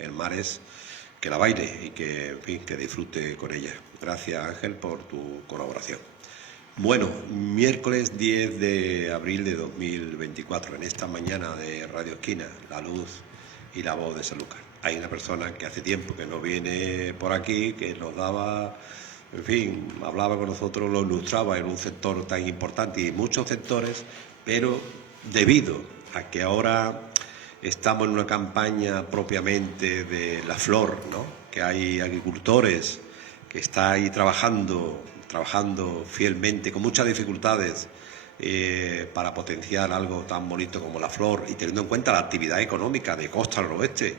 El mar es que la baile y que, en fin, que disfrute con ella. Gracias, Ángel, por tu colaboración. Bueno, miércoles 10 de abril de 2024, en esta mañana de Radio Esquina, la luz y la voz de Sanlúcar. Hay una persona que hace tiempo que no viene por aquí, que nos daba, en fin, hablaba con nosotros, lo ilustraba en un sector tan importante y muchos sectores, pero debido a que ahora estamos en una campaña propiamente de la flor, ¿no? Que hay agricultores que están ahí trabajando fielmente, con muchas dificultades, para potenciar algo tan bonito como la flor, y teniendo en cuenta la actividad económica de Costa del Oeste,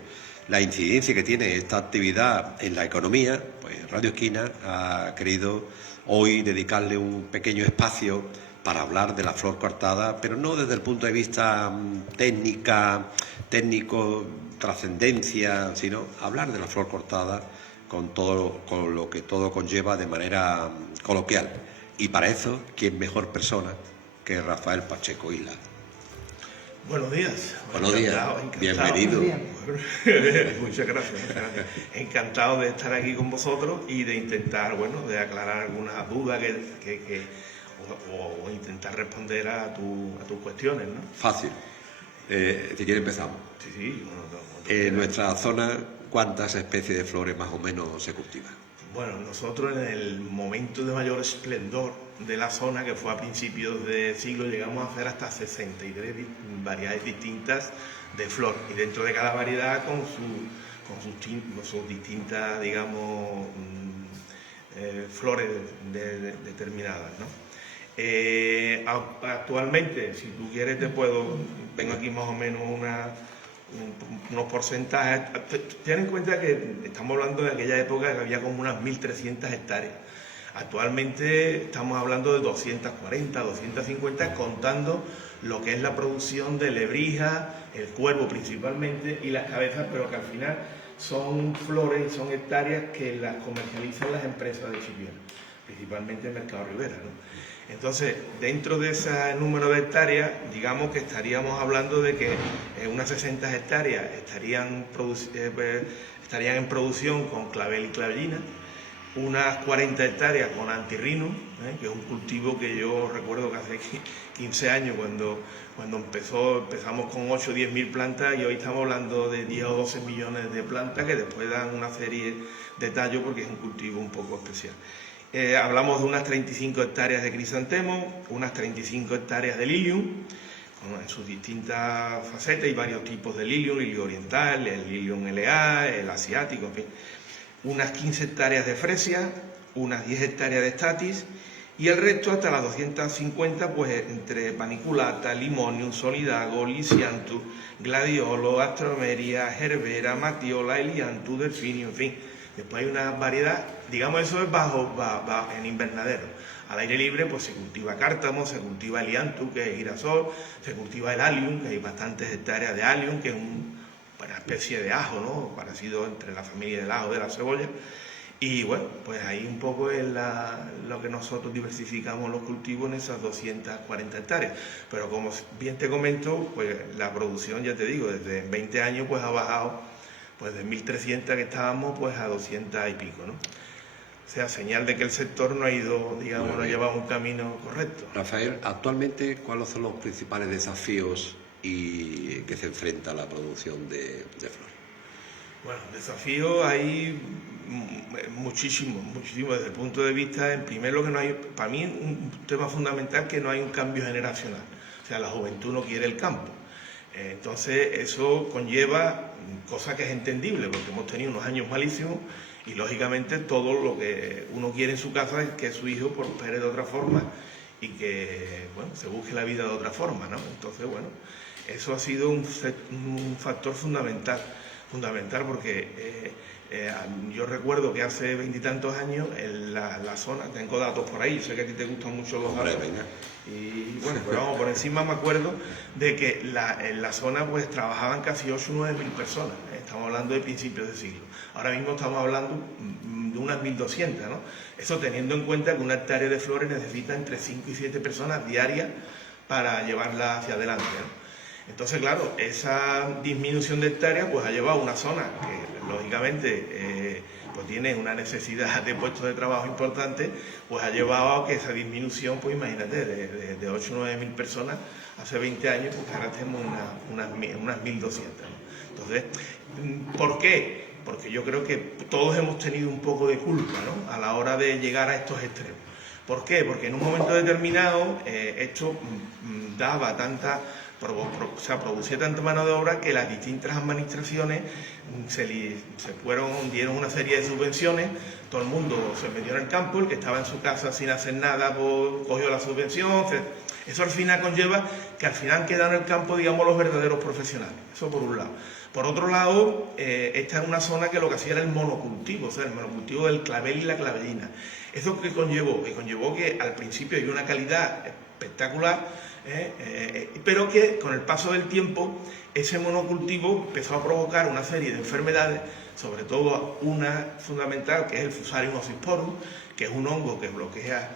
la incidencia que tiene esta actividad en la economía, pues Radio Esquina ha querido hoy dedicarle un pequeño espacio para hablar de la flor cortada, pero no desde el punto de vista técnico, trascendencia, sino hablar de la flor cortada con lo que todo conlleva de manera coloquial. Y para eso, ¿quién mejor persona que Rafael Pacheco Isla? Buenos días. Buenos días, bienvenido. Muchas gracias. Encantado de estar aquí con vosotros y de intentar, de aclarar algunas dudas o intentar responder a tus cuestiones, ¿no? Fácil. Si quieres empezamos. Sí. En nuestra zona, ¿cuántas especies de flores más o menos se cultivan? Bueno, nosotros en el momento de mayor esplendor de la zona, que fue a principios de siglo, llegamos a hacer hasta 63 variedades distintas de flor, y dentro de cada variedad con sus distintas, digamos, flores determinadas, ¿no? Actualmente, si tú quieres, tengo aquí más o menos unos porcentajes. Ten en cuenta que estamos hablando de aquella época que había como unas 1.300 hectáreas. Actualmente estamos hablando de 240, 250, contando lo que es la producción de lebrija, el cuervo principalmente y las cabezas, pero que al final son flores y son hectáreas que las comercializan las empresas de Chipiona, principalmente el Mercado Ribera, ¿no? Entonces, dentro de ese número de hectáreas, digamos que estaríamos hablando de que unas 60 hectáreas estarían en producción con clavel y clavellina, unas 40 hectáreas con antirrino, que es un cultivo que yo recuerdo que hace 15 años cuando empezamos con 8 o 10 mil plantas, y hoy estamos hablando de 10 o 12 millones de plantas que después dan una serie de tallos porque es un cultivo un poco especial. Hablamos de unas 35 hectáreas de crisantemo, unas 35 hectáreas de lilium, en sus distintas facetas, y varios tipos de lilium oriental, el lilium LA, el asiático, en fin. Unas 15 hectáreas de fresia, unas 10 hectáreas de statis, y el resto, hasta las 250, pues entre paniculata, limonium, solidago, lisianthus, gladiolo, astromeria, gerbera, matiola, elianthus, delfinio, en fin. Después hay una variedad, digamos, eso es en invernadero. Al aire libre pues se cultiva cártamo, se cultiva elianthus, que es girasol, se cultiva el allium, que hay bastantes hectáreas de allium, que es una especie de ajo, ¿no? Parecido entre la familia del ajo y de la cebolla. Y bueno, pues ahí un poco es lo que nosotros diversificamos los cultivos en esas 240 hectáreas. Pero como bien te comento, pues la producción, ya te digo, desde 20 años pues ha bajado, pues de 1.300 que estábamos, pues a 200 y pico, ¿no? O sea, señal de que el sector no ha ido, digamos, no ha llevado un camino correcto. Rafael, actualmente, ¿cuáles son los principales desafíos que se enfrenta a la producción de flor? Bueno, desafíos hay muchísimos, desde el punto de vista, en primer lo que no hay, para mí un tema fundamental, que no hay un cambio generacional. O sea, la juventud no quiere el campo. Entonces eso conlleva cosa que es entendible, porque hemos tenido unos años malísimos, y lógicamente todo lo que uno quiere en su casa es que su hijo prospere de otra forma y que, bueno, se busque la vida de otra forma, ¿no? Entonces, bueno, eso ha sido un factor fundamental porque yo recuerdo que hace 20 y tantos años en la zona, tengo datos por ahí, sé que a ti te gustan mucho los datos. Y bueno, pero vamos, por encima me acuerdo de que en la zona pues trabajaban casi 8 o 9 mil personas, estamos hablando de principios de siglo. Ahora mismo estamos hablando de unas 1.200, ¿no? Eso teniendo en cuenta que una hectárea de flores necesita entre 5 y 7 personas diarias para llevarla hacia adelante, ¿no? Entonces, claro, esa disminución de hectáreas pues ha llevado a una zona que lógicamente pues tiene una necesidad de puestos de trabajo importante, pues ha llevado a que esa disminución, pues imagínate, de 8 o 9 mil personas hace 20 años, pues ahora tenemos unas 1.200, ¿no? Entonces, ¿por qué? Porque yo creo que todos hemos tenido un poco de culpa, ¿no?, a la hora de llegar a estos extremos. ¿Por qué? Porque en un momento determinado esto daba tanta... producía tanta mano de obra que las distintas administraciones dieron una serie de subvenciones, todo el mundo se metió en el campo, el que estaba en su casa sin hacer nada pues, cogió la subvención. Eso al final conlleva que al final quedan en el campo, digamos, los verdaderos profesionales. Eso por un lado. Por otro lado, esta es una zona que lo que hacía era el monocultivo, o sea, el monocultivo del clavel y la clavellina. ¿Eso qué conllevó? Que conllevó que al principio había una calidad espectacular, pero que con el paso del tiempo ese monocultivo empezó a provocar una serie de enfermedades, sobre todo una fundamental que es el Fusarium oxysporum, que es un hongo que bloquea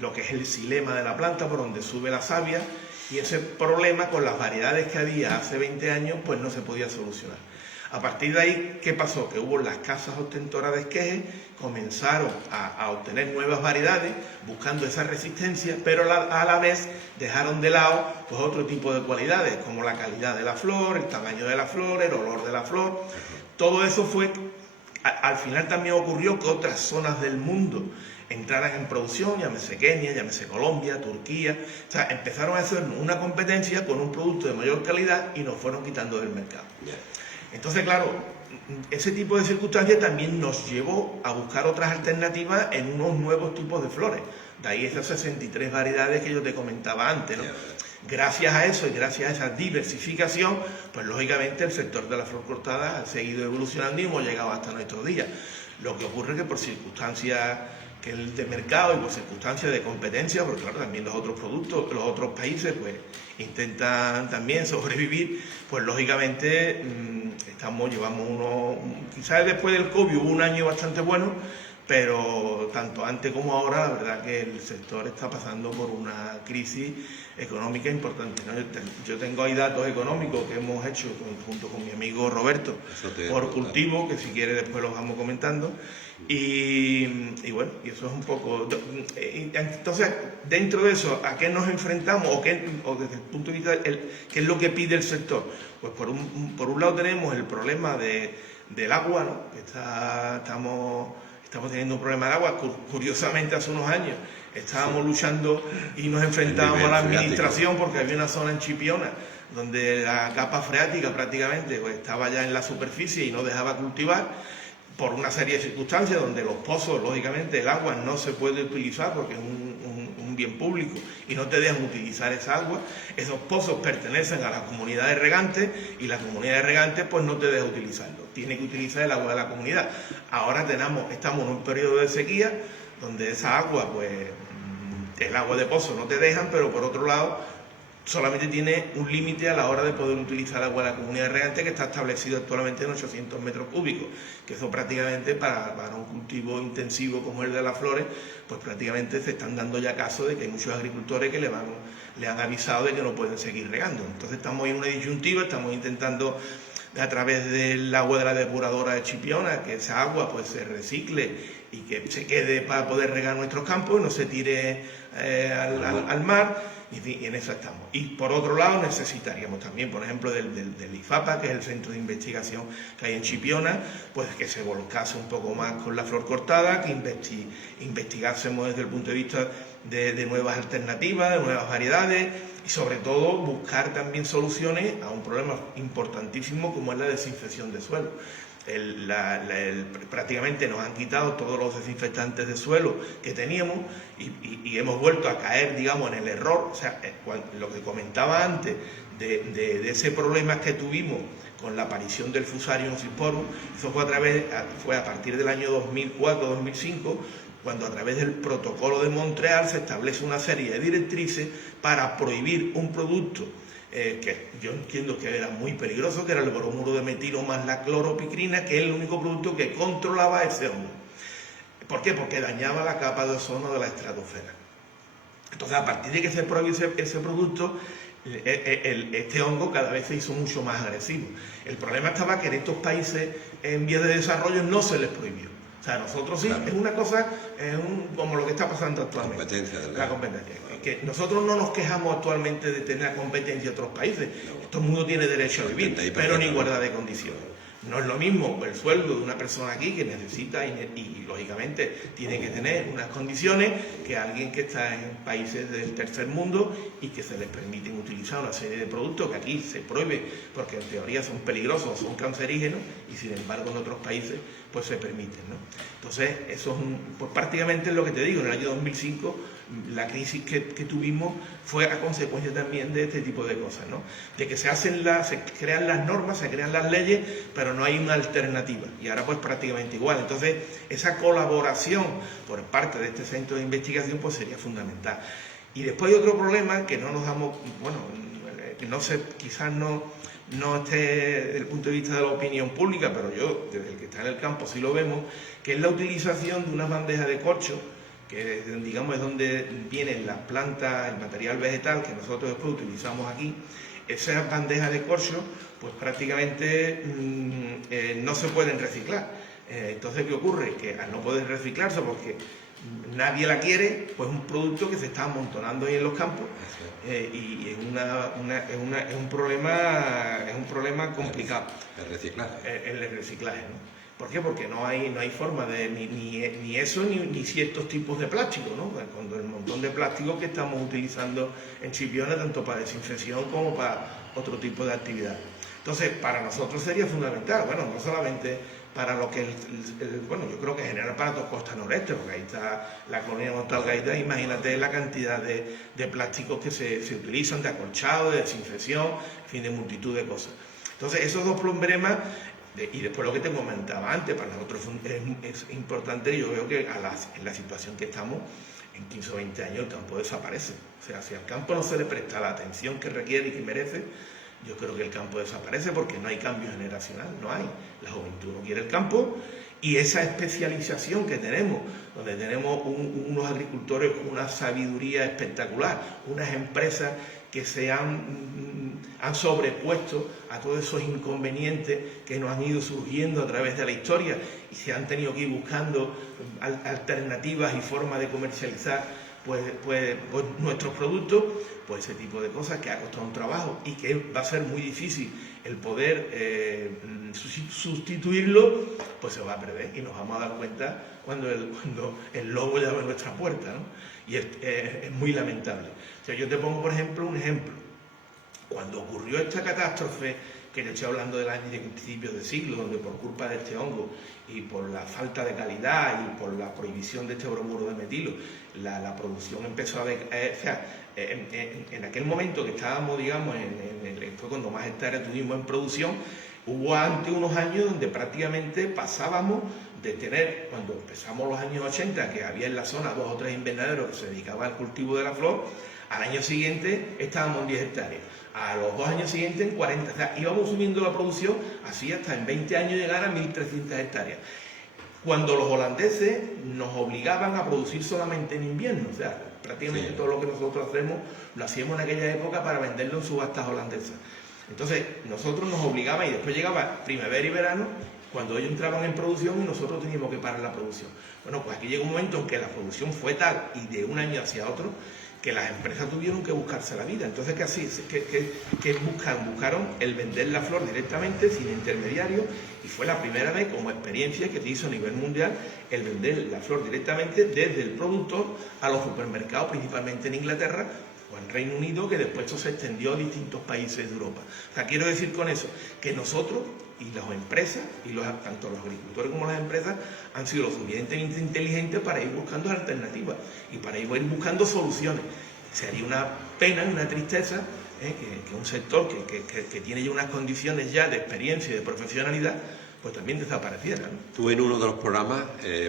lo que es el xilema de la planta por donde sube la savia, y ese problema con las variedades que había hace 20 años pues no se podía solucionar. A partir de ahí, ¿qué pasó? Que hubo las casas ostentoras de esqueje, comenzaron a obtener nuevas variedades, buscando esa resistencia, pero a la vez dejaron de lado pues, otro tipo de cualidades, como la calidad de la flor, el tamaño de la flor, el olor de la flor. Todo eso fue... Al final también ocurrió que otras zonas del mundo entraran en producción, llámese Kenia, llámese Colombia, Turquía. O sea, empezaron a hacer una competencia con un producto de mayor calidad y nos fueron quitando del mercado. Entonces, claro, ese tipo de circunstancias también nos llevó a buscar otras alternativas en unos nuevos tipos de flores. De ahí esas 63 variedades que yo te comentaba antes, ¿no? Gracias a eso y gracias a esa diversificación, pues lógicamente el sector de la flor cortada ha seguido evolucionando y hemos llegado hasta nuestros días. Lo que ocurre es que por circunstancias de mercado y por circunstancias de competencia, porque claro, también los otros productos, los otros países pues intentan también sobrevivir, pues lógicamente llevamos quizás después del COVID hubo un año bastante bueno, pero tanto antes como ahora la verdad que el sector está pasando por una crisis económica importante, ¿no? Yo tengo ahí datos económicos que hemos hecho junto con mi amigo Roberto por cultivo, que si quiere después los vamos comentando, y bueno, y eso es un poco... Entonces, dentro de eso, ¿a qué nos enfrentamos? O desde el punto de vista, ¿qué es lo que pide el sector? Pues por un lado tenemos el problema del agua, ¿no? Que estamos teniendo un problema de agua. Curiosamente, hace unos años estábamos luchando y nos enfrentábamos a la administración porque había una zona en Chipiona donde la capa freática prácticamente pues, estaba ya en la superficie y no dejaba cultivar por una serie de circunstancias donde los pozos, lógicamente, el agua no se puede utilizar porque es un bien público y no te dejan utilizar esa agua. Esos pozos pertenecen a la comunidad de regantes y la comunidad de regantes pues no te deja utilizarlo. Tiene que utilizar el agua de la comunidad. Ahora estamos en un periodo de sequía donde esa agua, pues el agua de pozo no te dejan, pero por otro lado solamente tiene un límite a la hora de poder utilizar agua de la comunidad de regantes que está establecido actualmente en 800 metros cúbicos, que eso prácticamente para un cultivo intensivo como el de las flores, pues prácticamente se están dando ya casos de que hay muchos agricultores que le han avisado de que no pueden seguir regando. Entonces estamos en una disyuntiva, estamos intentando a través del agua de la depuradora de Chipiona, que esa agua pues se recicle y que se quede para poder regar nuestros campos, no se tire al mar. Y en eso estamos. Y por otro lado necesitaríamos también, por ejemplo, del IFAPA, que es el centro de investigación que hay en Chipiona, pues que se volcase un poco más con la flor cortada, que investigásemos desde el punto de vista de nuevas alternativas, de nuevas variedades y sobre todo buscar también soluciones a un problema importantísimo como es la desinfección de suelo. Prácticamente nos han quitado todos los desinfectantes de suelo que teníamos y hemos vuelto a caer, digamos, en el error. O sea, lo que comentaba antes de ese problema que tuvimos con la aparición del Fusarium oxysporum, eso fue a partir del año 2004-2005, cuando a través del protocolo de Montreal se establece una serie de directrices para prohibir un producto que yo entiendo que era muy peligroso, que era el bromuro de metilo más la cloropicrina, que es el único producto que controlaba ese hongo. ¿Por qué? Porque dañaba la capa de ozono de la estratosfera. Entonces, a partir de que se prohibió ese producto, este hongo cada vez se hizo mucho más agresivo. El problema estaba que en estos países en vías de desarrollo no se les prohibió. O sea, nosotros sí, claro. Es una cosa, como lo que está pasando actualmente. La competencia. Que nosotros no nos quejamos actualmente de tener competencia en otros países. No. Todo el mundo tiene derecho a vivir, pero en igualdad de condiciones. No es lo mismo el sueldo de una persona aquí que necesita y lógicamente tiene que tener unas condiciones que alguien que está en países del tercer mundo y que se les permiten utilizar una serie de productos que aquí se prohíbe porque en teoría son peligrosos, son cancerígenos y sin embargo en otros países pues se permiten, ¿no? Entonces eso es pues prácticamente es lo que te digo. En el año 2005 la crisis que tuvimos fue a consecuencia también de este tipo de cosas, ¿no? De que se crean las normas, se crean las leyes, pero no hay una alternativa. Y ahora pues prácticamente igual. Entonces esa colaboración por parte de este centro de investigación pues sería fundamental. Y después hay otro problema que no nos damos, bueno, no sé, quizás no esté desde el punto de vista de la opinión pública, pero yo, desde el que está en el campo, sí lo vemos, que es la utilización de unas bandejas de corcho, que digamos es donde vienen las plantas, el material vegetal que nosotros después utilizamos aquí. Esas bandejas de corcho, pues prácticamente no se pueden reciclar. Entonces, ¿qué ocurre? Que al no poder reciclarse, porque nadie la quiere, pues es un producto que se está amontonando ahí en los campos y es un problema complicado. El reciclaje. El reciclaje, ¿no? ¿Por qué? Porque no hay forma de ni eso ni ciertos tipos de plástico, ¿no? Con el montón de plástico que estamos utilizando en Chipiona, tanto para desinfección como para otro tipo de actividad. Entonces, para nosotros sería fundamental, bueno, no solamente para lo que bueno, yo creo que en general para toda costa noreste, porque ahí está la colonia Montalgaita, imagínate la cantidad de plásticos que se utilizan, de acolchado, de desinfección, en fin, de multitud de cosas. Entonces, esos dos problemas, y después lo que te comentaba antes, para nosotros es importante. Yo veo que en la situación que estamos, en 15 o 20 años el campo desaparece. O sea, si al campo no se le presta la atención que requiere y que merece, yo creo que el campo desaparece porque no hay cambio generacional, no hay. La juventud no quiere el campo y esa especialización que tenemos, donde tenemos unos agricultores con una sabiduría espectacular, unas empresas que se han sobrepuesto a todos esos inconvenientes que nos han ido surgiendo a través de la historia y se han tenido que ir buscando alternativas y formas de comercializar pues nuestros productos, pues ese tipo de cosas que ha costado un trabajo y que va a ser muy difícil el poder sustituirlo, pues se va a perder y nos vamos a dar cuenta cuando el lobo llama a nuestra puerta, ¿no? Y es muy lamentable. O sea, yo te pongo, por ejemplo, un ejemplo. Cuando ocurrió esta catástrofe, que te estoy hablando del año de principios de siglo, donde por culpa de este hongo y por la falta de calidad y por la prohibición de este bromuro de metilo, la producción empezó a decaer. O sea, en aquel momento que estábamos, digamos, fue cuando más hectáreas tuvimos en producción, hubo antes unos años donde prácticamente pasábamos de tener, cuando empezamos los años 80, que había en la zona 2 o 3 invernaderos que se dedicaban al cultivo de la flor, al año siguiente estábamos en 10 hectáreas. A los 2 años siguientes en 40, o sea, íbamos subiendo la producción así hasta en 20 años llegar a 1.300 hectáreas. Cuando los holandeses nos obligaban a producir solamente en invierno, o sea, prácticamente todo lo que nosotros hacemos lo hacíamos en aquella época para venderlo en subastas holandesas. Entonces, nosotros nos obligaban y después llegaba primavera y verano, cuando ellos entraban en producción y nosotros teníamos que parar la producción. Bueno, pues aquí llegó un momento en que la producción fue tal y de un año hacia otro que las empresas tuvieron que buscarse la vida. Entonces, ¿qué buscaron? Buscaron el vender la flor directamente, sin intermediarios, y fue la primera vez como experiencia que se hizo a nivel mundial el vender la flor directamente desde el productor a los supermercados, principalmente en Inglaterra o en Reino Unido, que después esto se extendió a distintos países de Europa. O sea, quiero decir con eso que nosotros y las empresas, y tanto los agricultores como las empresas, han sido lo suficientemente inteligentes para ir buscando alternativas y para ir buscando soluciones. Sería una pena, una tristeza, que un sector que tiene ya unas condiciones ya de experiencia y de profesionalidad, pues también desapareciera, ¿no? Tú en uno de los programas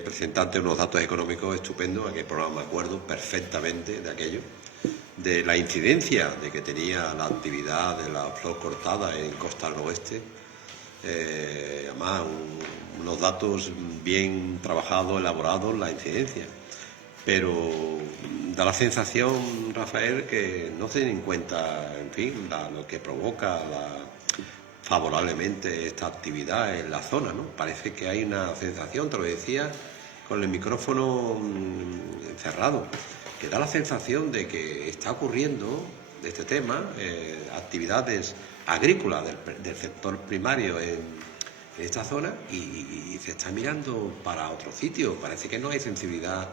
presentaste unos datos económicos estupendos, aquel programa me acuerdo perfectamente de aquello, de la incidencia de que tenía la actividad de la flor cortada en costa del oeste. Además, unos datos bien trabajados, elaborados, la incidencia. pero da la sensación, Rafael, que no se tiene en cuenta, en fin, lo que provoca favorablemente esta actividad en la zona, ¿no? Parece que hay una sensación, te lo decía, con el micrófono cerrado, que da la sensación de que está ocurriendo de este tema, actividades agrícolas del sector primario en esta zona y se está mirando para otro sitio. Parece que no hay sensibilidad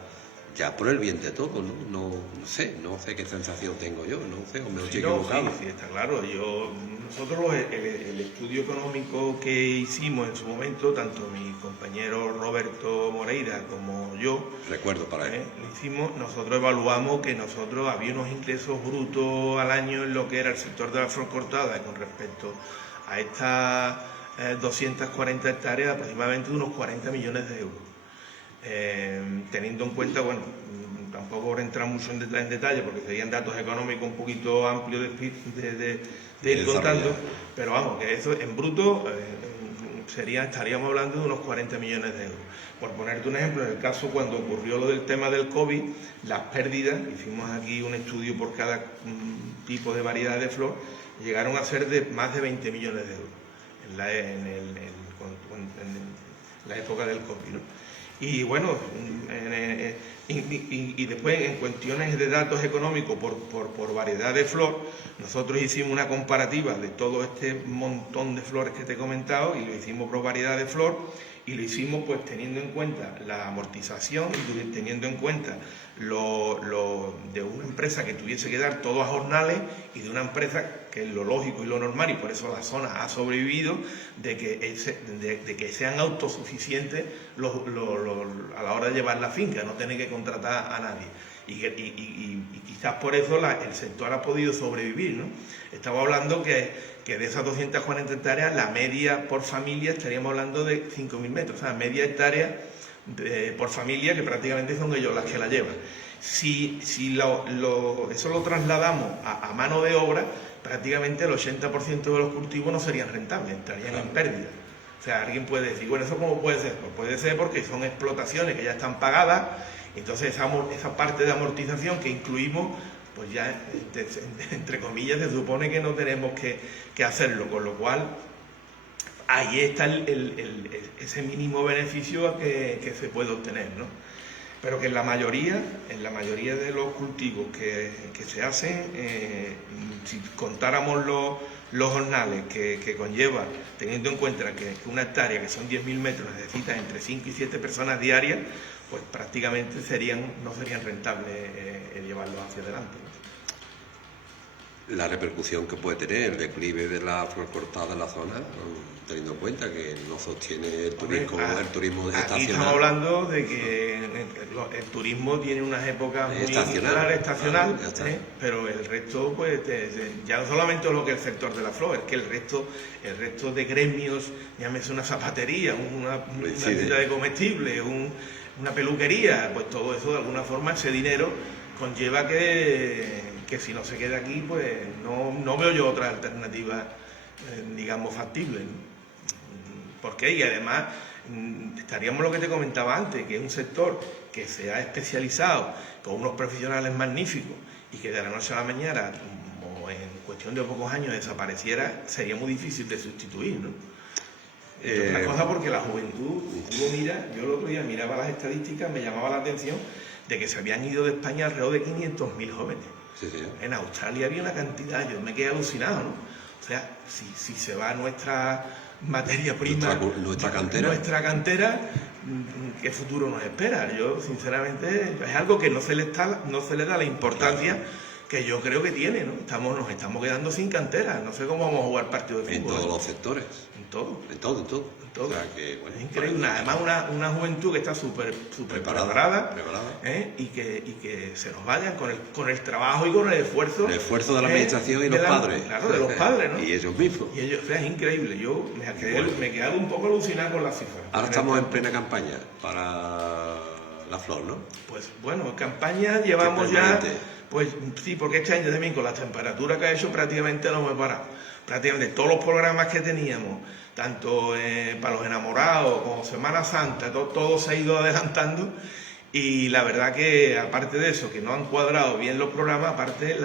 ya por el bien de todo, ¿no? No sé qué sensación tengo yo, no sé, o me estoy equivocado. Sí, está claro. Nosotros el estudio económico que hicimos en su momento, tanto mi compañero Roberto Moreira como yo, recuerdo para él, nosotros evaluamos que nosotros había unos ingresos brutos al año en lo que era el sector de la flor cortada con respecto a estas 240 hectáreas, aproximadamente unos 40 millones de euros. Teniendo en cuenta, bueno, tampoco voy a entrar mucho en detalle porque serían datos económicos un poquito amplios de ir contando, pero vamos, que eso en bruto estaríamos hablando de unos 40 millones de euros. Por ponerte un ejemplo, en el caso cuando ocurrió lo del tema del COVID, las pérdidas, hicimos aquí un estudio por cada tipo de variedad de flor, llegaron a ser de más de 20 millones de euros en la época del COVID, ¿no? Y bueno, y después en cuestiones de datos económicos por variedad de flor, nosotros hicimos una comparativa de todo este montón de flores que te he comentado y lo hicimos por variedad de flor y lo hicimos pues teniendo en cuenta la amortización y teniendo en cuenta lo de una empresa que tuviese que dar todo a jornales y de una empresa que es lo lógico y lo normal y por eso la zona ha sobrevivido de que sean autosuficientes a la hora de llevar la finca, no tener que contratar a nadie. Y quizás por eso el sector ha podido sobrevivir, ¿no? Estamos hablando que de esas 240 hectáreas, la media por familia estaríamos hablando de 5.000 metros, o sea, media hectárea por familia, que prácticamente son ellos las que la llevan. Si eso lo trasladamos a mano de obra, prácticamente el 80% de los cultivos no serían rentables, entrarían en pérdida. O sea, alguien puede decir, bueno, ¿eso cómo puede ser? Pues puede ser porque son explotaciones que ya están pagadas, entonces esa parte de amortización que incluimos, pues ya, entre comillas, se supone que no tenemos que hacerlo, con lo cual ahí está ese mínimo beneficio que se puede obtener, ¿no? Pero que en la mayoría de los cultivos que se hacen, si contáramos los jornales que conlleva, teniendo en cuenta que una hectárea, que son 10.000 metros, necesita entre 5 y 7 personas diarias, pues prácticamente no serían rentables llevarlos hacia adelante, ¿no? La repercusión que puede tener el declive de la flor cortada en la zona, teniendo en cuenta que no sostiene el turismo estacional. Aquí estamos hablando de que el turismo tiene unas épocas muy estacional, pero el resto, pues, ya no solamente lo que es el sector de la flor, es que el resto de gremios, llámese una zapatería, una tienda de comestibles, una peluquería, pues todo eso de alguna forma, ese dinero conlleva que si no se queda aquí, pues no veo yo otra alternativa, digamos, factible, ¿no? Porque y además estaríamos lo que te comentaba antes, que es un sector que se ha especializado con unos profesionales magníficos y que de la noche a la mañana, o en cuestión de pocos años, desapareciera, sería muy difícil de sustituir, ¿no? Otra cosa porque la juventud, yo el otro día miraba las estadísticas, me llamaba la atención de que se habían ido de España alrededor de 500.000 jóvenes. Sí. En Australia había una cantidad, yo me quedé alucinado, ¿no? O sea, si se va nuestra materia prima, nuestra cantera, ¿qué futuro nos espera? Yo, sinceramente, es algo que no se le da la importancia que yo creo que tiene, ¿no? Nos estamos quedando sin cantera, no sé cómo vamos a jugar partido de fútbol. En todos los sectores. En todo. O sea que, bueno, es increíble, además una juventud que está súper preparada. Y que se nos vayan con el trabajo y con el esfuerzo. El esfuerzo de la administración y los padres. Claro, de los padres, ¿no? Y ellos mismos. O sea, es increíble, yo me he quedado un poco alucinado con las cifras. Ahora estamos en plena campaña para la flor, ¿no? Pues bueno, campaña llevamos ya, pues sí, porque este año también con las temperaturas que ha hecho prácticamente no hemos parado. Prácticamente todos los programas que teníamos, tanto para los enamorados como Semana Santa, todo se ha ido adelantando Y la verdad que, aparte de eso, que no han cuadrado bien los programas, aparte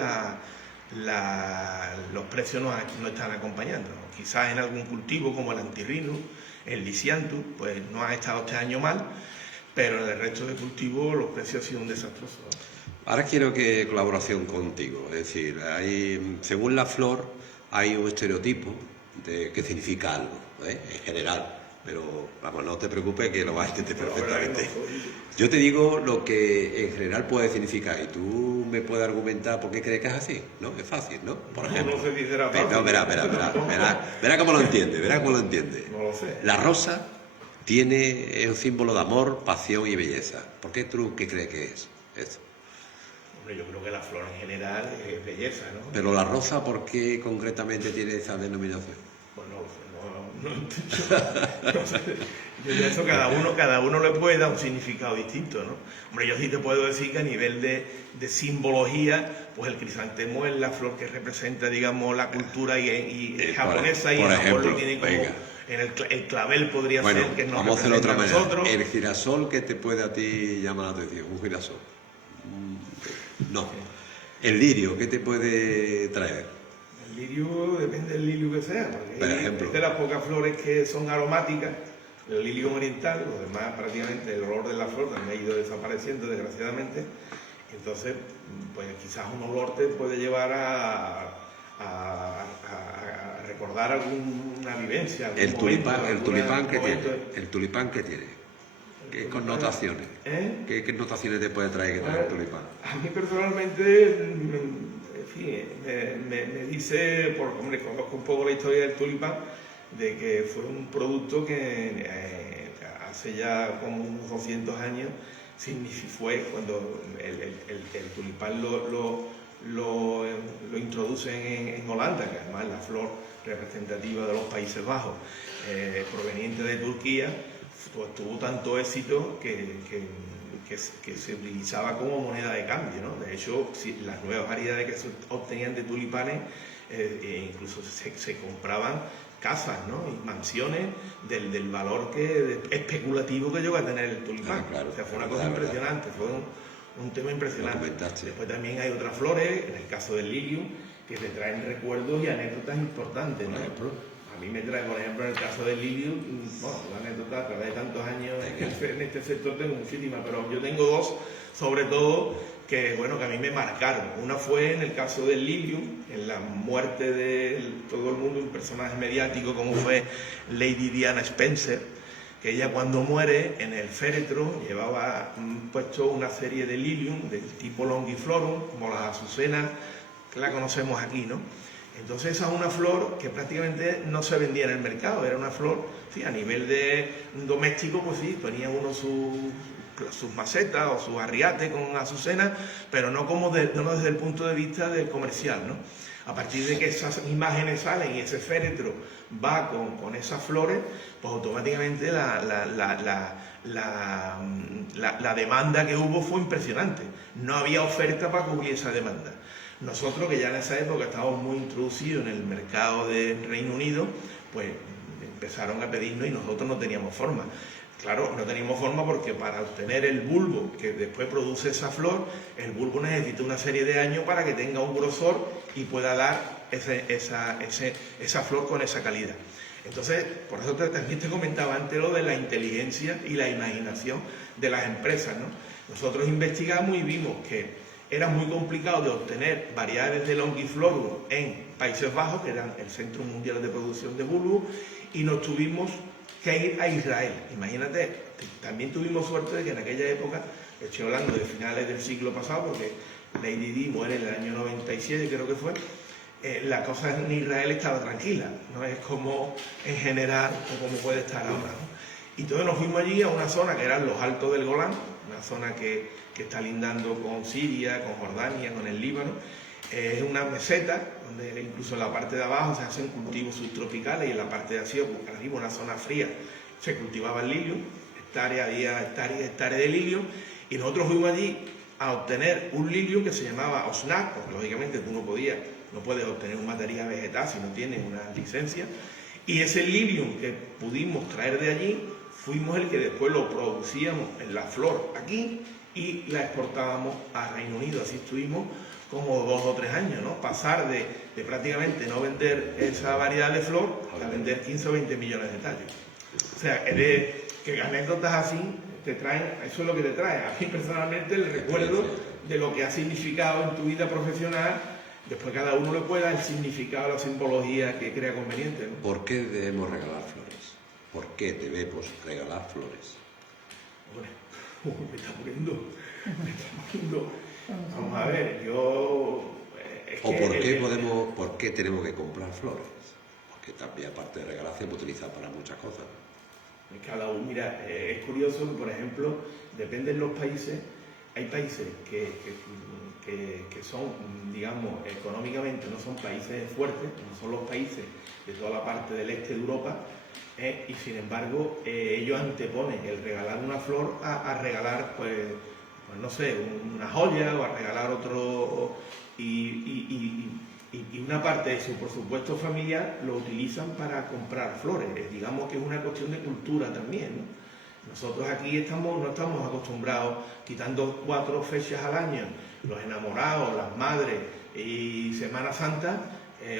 los precios no están acompañando. Quizás en algún cultivo como el antirrino, el lisianthus, pues no ha estado este año mal, pero en el resto de cultivos los precios han sido un desastroso. Ahora quiero que colaboración contigo, es decir, según la flor hay un estereotipo de qué significa algo, en general, pero vamos, no te preocupes que lo vas a entender perfectamente. Yo te digo lo que en general puede significar y tú me puedes argumentar por qué crees que es así, ¿no? Es fácil, ¿no? Por ejemplo. No sé si será fácil. No, verá cómo lo entiende, No lo sé. La rosa es un símbolo de amor, pasión y belleza. ¿Por qué tú qué crees que es eso? Hombre, yo creo que la flor en general es belleza, ¿no? Pero la rosa, ¿por qué concretamente tiene esa denominación? Pues no sé. Yo pienso que cada uno le puede dar un significado distinto, ¿no? Hombre, yo sí te puedo decir que a nivel de simbología, pues el crisantemo es la flor que representa, digamos, la cultura japonesa, y por en Japón ejemplo, lo tiene como... venga. En el clavel podría ser que nos vamos a hacerlo de otra manera. Nosotros. El girasol, ¿qué te puede a ti llamar la atención? Un girasol. No. El lirio, ¿qué te puede traer? El lirio, depende del lirio que sea, porque Por ejemplo. es de las pocas flores que son aromáticas. El lirio oriental, los demás prácticamente el olor de la flor también ha ido desapareciendo, desgraciadamente. Entonces, pues quizás un olor te puede llevar a recordar alguna vivencia. El tulipán que tiene. ¿Qué connotaciones? ¿Qué connotaciones te puede traer que trae el tulipán? A mí personalmente, en fin, me dice, hombre, conozco un poco la historia del tulipán, de que fue un producto que hace ya como unos 200 años fue cuando el tulipán lo introducen en Holanda, que además es la flor representativa de los Países Bajos, proveniente de Turquía. Pues tuvo tanto éxito que se utilizaba como moneda de cambio, ¿no? De hecho, las nuevas variedades que se obtenían de tulipanes, incluso se compraban casas, ¿no? Y mansiones del valor especulativo que llegó a tener el tulipán. Claro, o sea, fue una cosa impresionante, fue un tema impresionante. Después también hay otras flores, en el caso del lirio, que te traen recuerdos y anécdotas importantes, ¿no? A mí me trae, por ejemplo, en el caso del lirio, bueno, la anécdota a través de tantos años en este sector tengo muchísimas, pero yo tengo dos, sobre todo, que a mí me marcaron. Una fue en el caso del lirio, en la muerte de todo el mundo, un personaje mediático como fue Lady Diana Spencer, que ella cuando muere en el féretro llevaba puesto una serie de lilium del tipo longiflorum, como las azucenas que la conocemos aquí, ¿no? Entonces esa es una flor que prácticamente no se vendía en el mercado, era una flor, sí, a nivel de doméstico, pues sí, tenía uno sus macetas o sus arriates con azucenas, pero no desde el punto de vista del comercial, ¿no? A partir de que esas imágenes salen y ese féretro va con esas flores, pues automáticamente la demanda que hubo fue impresionante. No había oferta para cubrir esa demanda. Nosotros, que ya en esa época estábamos muy introducidos en el mercado del Reino Unido, pues empezaron a pedirnos y nosotros no teníamos forma. Claro, no teníamos forma porque para obtener el bulbo que después produce esa flor, el bulbo necesita una serie de años para que tenga un grosor y pueda dar esa flor con esa calidad. Entonces, por eso también te comentaba antes lo de la inteligencia y la imaginación de las empresas, ¿no? Nosotros investigamos y vimos que era muy complicado de obtener variedades de longiflorum en Países Bajos, que eran el centro mundial de producción de bulbos, y nos tuvimos que ir a Israel. Imagínate, también tuvimos suerte de que en aquella época, estoy hablando de finales del siglo pasado, porque Lady Di muere en el año 97, creo que fue, la cosa en Israel estaba tranquila, no es como en general o como puede estar ahora, ¿no? Y entonces nos fuimos allí a una zona que eran los Altos del Golán, una zona que está lindando con Siria, con Jordania, con el Líbano. Es una meseta donde incluso en la parte de abajo se hacen cultivos subtropicales y en la parte de arriba, una zona fría, se cultivaba el lirio, había hectáreas de lirio, y nosotros fuimos allí a obtener un lirio que se llamaba Osnac, porque lógicamente tú no puedes obtener un material vegetal si no tienes una licencia, y ese lirio que pudimos traer de allí fuimos el que después lo producíamos en la flor aquí y la exportábamos a Reino Unido. Así estuvimos como 2 o 3 años, ¿no? Pasar de prácticamente no vender esa variedad de flor a vender 15 o 20 millones de tallos. O sea, que anécdotas así te traen, eso es lo que te trae. A mí personalmente el recuerdo de lo que ha significado en tu vida profesional. Después cada uno le puede dar el significado, la simbología que crea conveniente, ¿no? ¿Por qué debemos regalar flores? ¿Por qué debemos regalar flores? Bueno, me está muriendo. Vamos a ver, yo... ¿Por qué tenemos que comprar flores? Porque también, aparte de regalar, se puede utilizar para muchas cosas. Cada uno, mira, es curioso que, por ejemplo, depende de los países. Hay países que son, digamos, económicamente no son países fuertes, no son los países de toda la parte del este de Europa, y sin embargo ellos anteponen el regalar una flor a regalar, pues no sé, una joya o a regalar otro, y una parte de su presupuesto familiar lo utilizan para comprar flores. Digamos que es una cuestión de cultura también, ¿no? Nosotros aquí no estamos acostumbrados, quitando 4 fechas al año, los enamorados, las madres y Semana Santa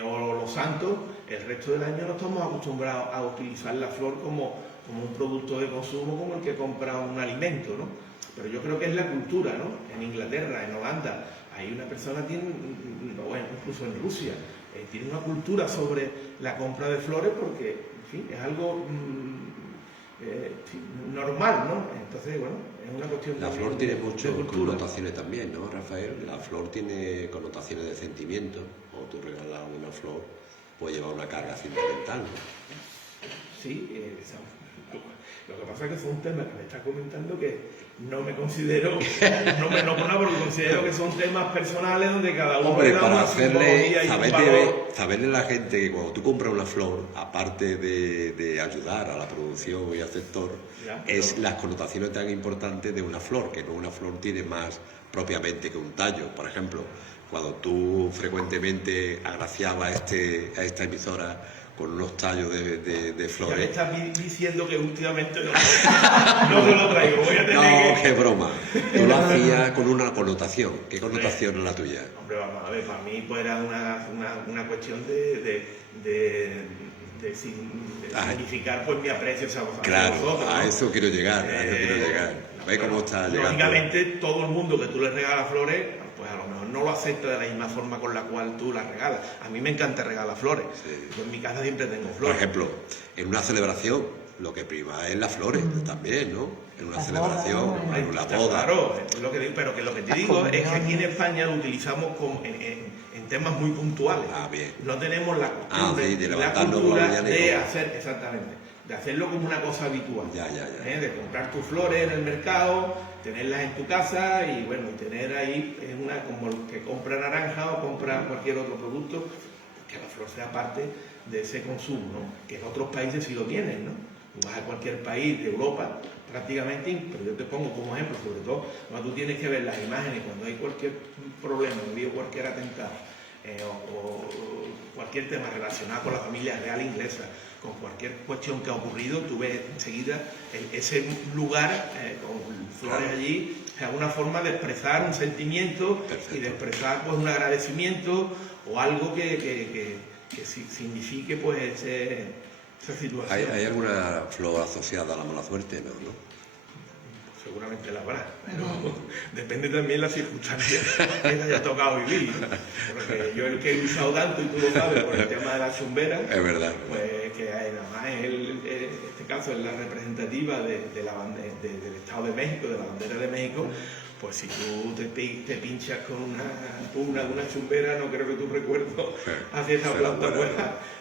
o los santos, el resto del año no estamos acostumbrados a utilizar la flor como un producto de consumo, como el que compra un alimento, ¿no? Pero yo creo que es la cultura, ¿no? En Inglaterra, en Holanda, hay una persona, bueno, incluso en Rusia, tiene una cultura sobre la compra de flores porque, en fin, es algo... normal, ¿no? Entonces, bueno, es una cuestión La flor tiene muchas cultura. connotaciones también, ¿no, Rafael? La flor tiene connotaciones de sentimiento. O tú regalas una flor, puede llevar una carga sentimental, ¿no? Sí, lo que pasa es que son temas que me estás comentando que no me considero, porque considero que son temas personales donde cada uno Hombre, le da para una simbología y un valor. saberle a la gente que cuando tú compras una flor, aparte de ayudar a la producción y al sector, es las connotaciones tan importantes de una flor, que no una flor tiene más propiamente que un tallo. Por ejemplo, cuando tú frecuentemente agraciabas a esta emisora con unos tallos de flores. Ya me estás diciendo que últimamente no se lo traigo. Voy a tener qué broma. Tú lo hacías con una connotación. ¿Qué connotación es la tuya? Hombre, vamos a ver, para mí pues era una cuestión de significar pues mi aprecio. Claro, vosotros, ¿no? a eso quiero llegar, ¿Ves cómo está llegando? Lógicamente, todo el mundo que tú le regalas flores, pues a lo mejor no lo acepta de la misma forma con la cual tú las regalas. A mí me encanta regalar flores. Sí. Yo en mi casa siempre tengo flores. Por ejemplo, en una celebración, lo que prima es las flores también, ¿no? En una celebración, en una boda. Claro, es lo que digo, pero que lo que te digo es que aquí en España lo utilizamos en temas muy puntuales. Bien. No tenemos la costumbre, de la cultura de hacer, exactamente, de hacerlo como una cosa habitual. De comprar tus flores en el mercado, tenerlas en tu casa y bueno, tener ahí como el que compra naranja o compra cualquier otro producto, que la flor sea parte de ese consumo, ¿no? Que en otros países sí lo tienen, ¿no? Tú vas a cualquier país de Europa, prácticamente, pero yo te pongo como ejemplo, sobre todo, cuando tú tienes que ver las imágenes, cuando hay cualquier problema, cualquier atentado, o cualquier tema relacionado con la familia real inglesa, con cualquier cuestión que ha ocurrido, tú ves enseguida ese lugar con flores allí, es una forma de expresar un sentimiento. Perfecto. Y de expresar pues un agradecimiento o algo que signifique pues esa situación. ¿Hay alguna flor asociada a la mala suerte? ¿No? Seguramente la habrá, pero depende también de las circunstancias que le haya tocado vivir, ¿no? Porque yo el que he usado tanto, y tú lo sabes, por el tema de la chumbera, es verdad, pues que además en este caso es la representativa del Estado de México, de la bandera de México, pues si tú te pinchas con una pugna de una chumbera, no creo que tu recuerdo hacia esa planta pues,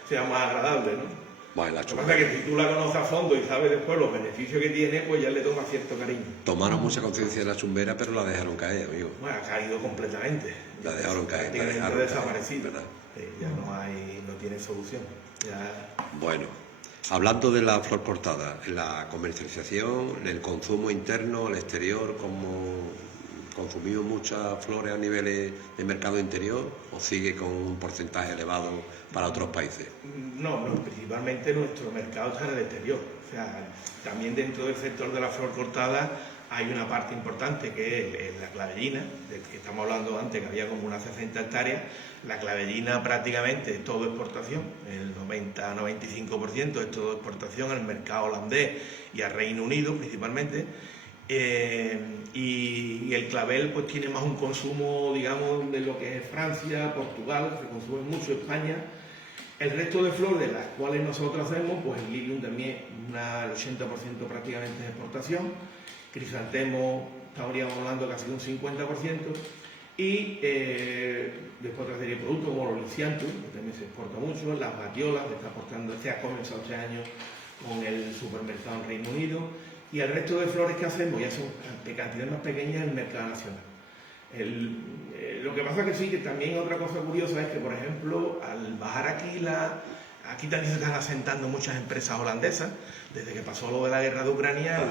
sea más agradable, ¿no? Bueno, lo que pasa es que si tú la conoces a fondo y sabes después los beneficios que tiene, pues ya le toma cierto cariño. Tomaron mucha conciencia de la chumbera, pero la dejaron caer, amigo. Bueno, ha caído completamente. La dejaron caer. Prácticamente desaparecido. Ya no tiene solución. Bueno, hablando de la flor portada, la comercialización, el consumo interno, el exterior, ¿cómo consumimos muchas flores a niveles de mercado interior o sigue con un porcentaje elevado para otros países? No, principalmente nuestro mercado está en el exterior. O sea, también dentro del sector de la flor cortada hay una parte importante que es la clavellina, de que estamos hablando antes, que había como unas 60 hectáreas. La clavellina prácticamente es todo exportación, el 90-95% es todo exportación al mercado holandés y al Reino Unido principalmente. Y el clavel pues tiene más un consumo, digamos, de lo que es Francia, Portugal, se consume mucho España. El resto de flores de las cuales nosotros hacemos, pues el lilium también, el 80% prácticamente es exportación, crisantemo estaríamos hablando casi de un 50%, y después otra serie de productos como los licianthus, que también se exporta mucho, las batiolas, que está exportando, se ha comenzado este año con el supermercado en Reino Unido, y el resto de flores que hacemos ya son de cantidades más pequeñas en el mercado nacional. Lo que pasa que sí, que también otra cosa curiosa es que, por ejemplo, al bajar aquí también se están asentando muchas empresas holandesas. Desde que pasó lo de la guerra de Ucrania,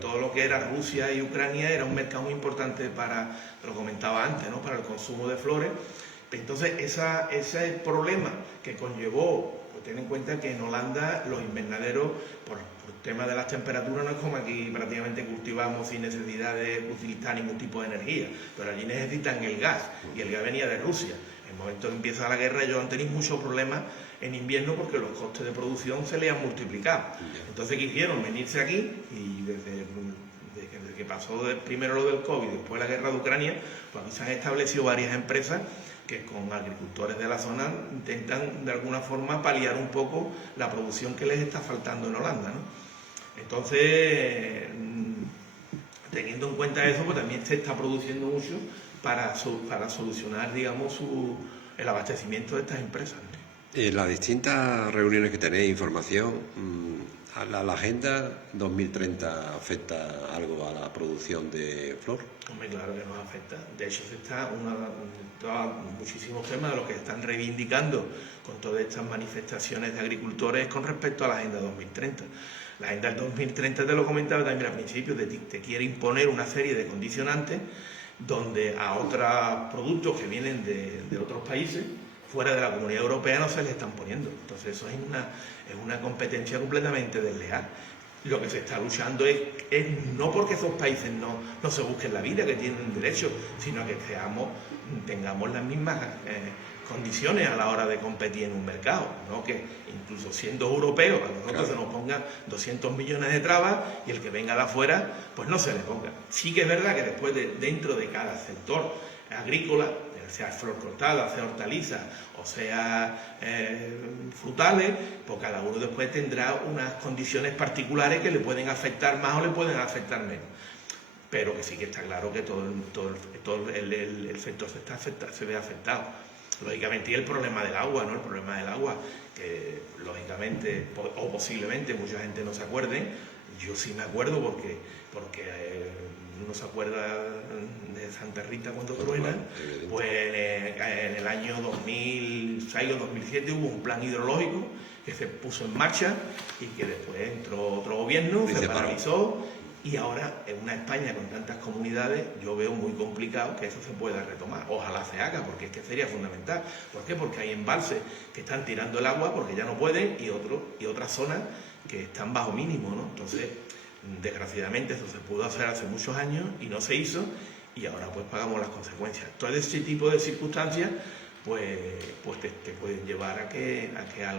todo lo que era Rusia y Ucrania era un mercado muy importante para, lo comentaba antes, ¿no?, para el consumo de flores. Entonces, ese problema que conllevó, pues ten en cuenta que en Holanda los invernaderos, por tema de las temperaturas, no es como aquí prácticamente cultivamos sin necesidad de utilizar ningún tipo de energía, pero allí necesitan el gas, y el gas venía de Rusia. En el momento que empieza la guerra, ellos han tenido muchos problemas en invierno porque los costes de producción se les han multiplicado. Entonces quisieron venirse aquí, y desde que pasó primero lo del COVID, después la guerra de Ucrania, pues aquí se han establecido varias empresas que con agricultores de la zona intentan de alguna forma paliar un poco la producción que les está faltando en Holanda, ¿no? Entonces, teniendo en cuenta eso, pues también se está produciendo mucho para solucionar, digamos, el abastecimiento de estas empresas, ¿no? En las distintas reuniones que tenéis, información, ¿la Agenda 2030 afecta algo a la producción de flor? Hombre, claro que nos afecta. De hecho, muchísimos temas de los que están reivindicando con todas estas manifestaciones de agricultores con respecto a la Agenda 2030. La Agenda 2030, te lo comentaba también al principio, te quiere imponer una serie de condicionantes donde a otros productos que vienen de otros países fuera de la Comunidad Europea no se les están poniendo. Entonces eso es una competencia completamente desleal. Lo que se está luchando es no porque esos países no se busquen la vida, que tienen derecho, sino que tengamos las mismas condiciones a la hora de competir en un mercado, ¿no? Que incluso siendo europeos, a nosotros se nos pongan 200 millones de trabas y el que venga de afuera, pues no se le ponga. Sí que es verdad que después dentro de cada sector agrícola, sea flor cortada, sea hortalizas o sea frutales, pues cada uno después tendrá unas condiciones particulares que le pueden afectar más o le pueden afectar menos. Pero que sí que está claro que todo el sector se ve afectado. Lógicamente, y el problema del agua, ¿no? El problema del agua, que lógicamente o posiblemente mucha gente no se acuerde. Yo sí me acuerdo porque uno se acuerda de Santa Rita cuando truena. Pues en el año 2006 o 2007 hubo un plan hidrológico que se puso en marcha y que después entró otro gobierno, se paralizó, y ahora en una España con tantas comunidades yo veo muy complicado que eso se pueda retomar. Ojalá se haga, porque es que sería fundamental. ¿Por qué? Porque hay embalses que están tirando el agua porque ya no pueden, y otras zonas que están bajo mínimo, ¿no? Entonces, desgraciadamente eso se pudo hacer hace muchos años y no se hizo, y ahora pues pagamos las consecuencias. Todo ese tipo de circunstancias pues te pueden llevar a que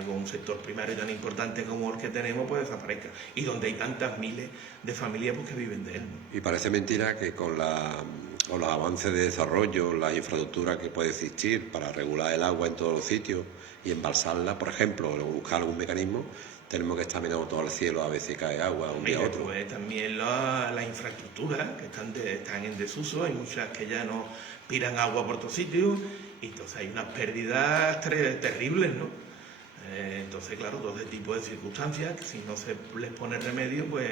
un sector primario tan importante como el que tenemos pues desaparezca, y donde hay tantas miles de familias pues que viven de él, ¿no? Y parece mentira que con los avances de desarrollo, la infraestructura que puede existir para regular el agua en todos los sitios y embalsarla, por ejemplo, o buscar algún mecanismo, tenemos que estar mirando todo el cielo a ver si cae agua un día a otro. Pues también las infraestructuras que están en desuso, hay muchas que ya no piran agua por todos sitios, y entonces hay unas pérdidas terribles, ¿no? Entonces, claro, todo ese tipo de circunstancias, que si no se les pone remedio, pues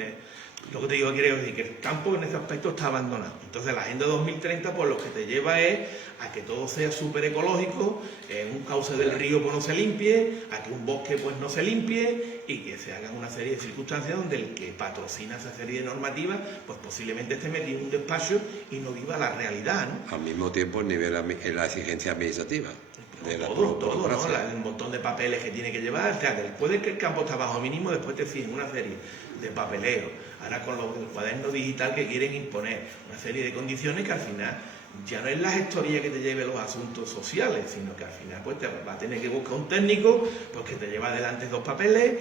lo que te digo, quiero decir que el campo en ese aspecto está abandonado. Entonces la Agenda 2030 pues lo que te lleva es a que todo sea súper ecológico, un cauce del río pues no se limpie, a que un bosque pues no se limpie, y que se hagan una serie de circunstancias donde el que patrocina esa serie de normativas pues posiblemente esté metido en un despacho y no viva la realidad, ¿no? Al mismo tiempo, el nivel en la exigencia administrativa. de la todo, ¿no? burocracia. El montón de papeles que tiene que llevar. O sea, después de que el campo está bajo mínimo, después te fijas una serie de papeleo. Ahora con los cuadernos digital que quieren imponer una serie de condiciones que al final ya no es la gestoría que te lleve los asuntos sociales, sino que al final pues te va a tener que buscar un técnico pues que te lleva adelante 2 papeles.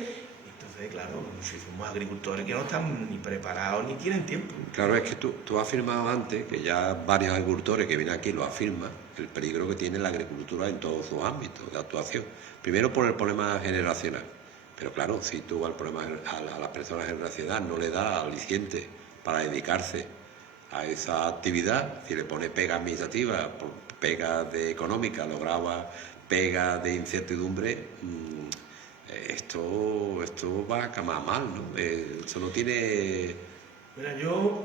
Entonces, claro, muchísimos agricultores que no están ni preparados ni tienen tiempo. Claro, es que tú has afirmado antes, que ya varios agricultores que vienen aquí lo afirman, el peligro que tiene la agricultura en todos sus ámbitos de actuación. Primero por el problema generacional, pero claro, si tú al problema a las personas generacional no le das aliciente para dedicarse a esa actividad, si le pone pega administrativa, pega de económica, lo grava, pega de incertidumbre, esto va a acabar mal, ¿no? Eso no tiene... Mira,